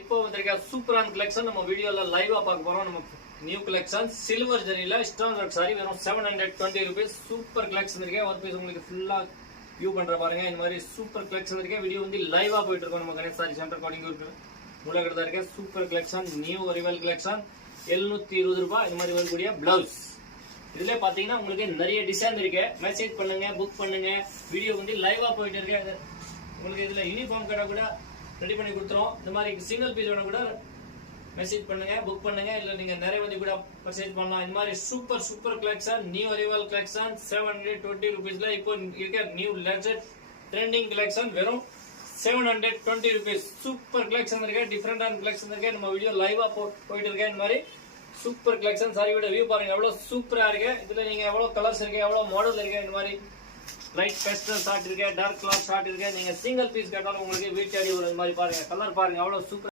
இப்போ வந்திருக்க சூப்பரான கலெக்ஷன் நம்ம வீடியோல லைவா பார்க்க போறோம். நம்ம நியூ கலெக்ஷன் சில்வர் ஜரியில ஸ்டோன் ஒர்க் சாரி வெறும் 720 rupees. சூப்பர் கலெக்ஷன் இருக்கு. ஒரு பீஸ் உங்களுக்கு ஃபுல்லா வியூ பண்ற பாருங்க. இந்த மாதிரி சூப்பர் கலெக்ஷன் இருக்கு. வீடியோ வந்து லைவா போயிட்டு இருக்கோம். நம்ம கணேஷ் சாரி சென்டர் கோடிங் இருக்கு. மூலகடதா இருக்க super collection new rival collection 720 ரூபாய். இந்த மாதிரி வரக்கூடிய பிளவுஸ் இதுல பாத்தீங்கன்னா உங்களுக்கு நிறைய டிசைன் இருக்கு. மெசேஜ் பண்ணுங்க, புக் பண்ணுங்க. வீடியோ வந்து லைவா போயிட்டு இருக்கு. உங்களுக்கு இதுல யூனிஃபார்ம் கடை கூட ரெடி பண்ணி கொடுத்துறோம். இந்த மாதிரி சிங்கிள் பீஸ் வேணா கூட மெசேஜ் பண்ணுங்க, புக் பண்ணுங்க. இல்ல நீங்க நிறைய வந்து கூட பர்ச்சேஸ் பண்ணலாம். இந்த மாதிரி super super collection new arrival collection 720 rupeesல இப்போ இருக்க நியூ லேட்டஸ்ட் ட்ரெண்டிங் கலெக்ஷன் வெறும் 720 rupees. சூப்பர் கலெக்ஷன் இருக்கு, டிஃபரெண்டான கலெக்ஷன் இருக்கு. நம்ம வீடியோ லைவா போயிட்டு இருக்கு. இந்த மாதிரி சூப்பர் கலெக்ஷன் சாரியோட வியூ பாருங்க எவ்வளவு சூப்பரா இருக்கு. இதுல நீங்க எவ்வளவு கலர்ஸ் இருக்கு, எவ்வளவு மாடல் இருக்கு. இந்த மாதிரி லைட் பேஸ்டல் ஷார்ட் இருக்கு, டார்க் கிளாத் ஷார்ட் இருக்கு. நீங்க சிங்கிள் பீஸ் கேட்டாலும் உங்களுக்கு வீட்டு அடி வரும். இந்த மாதிரி பாருங்க கலர் பாருங்க எவ்வளவு சூப்பர்.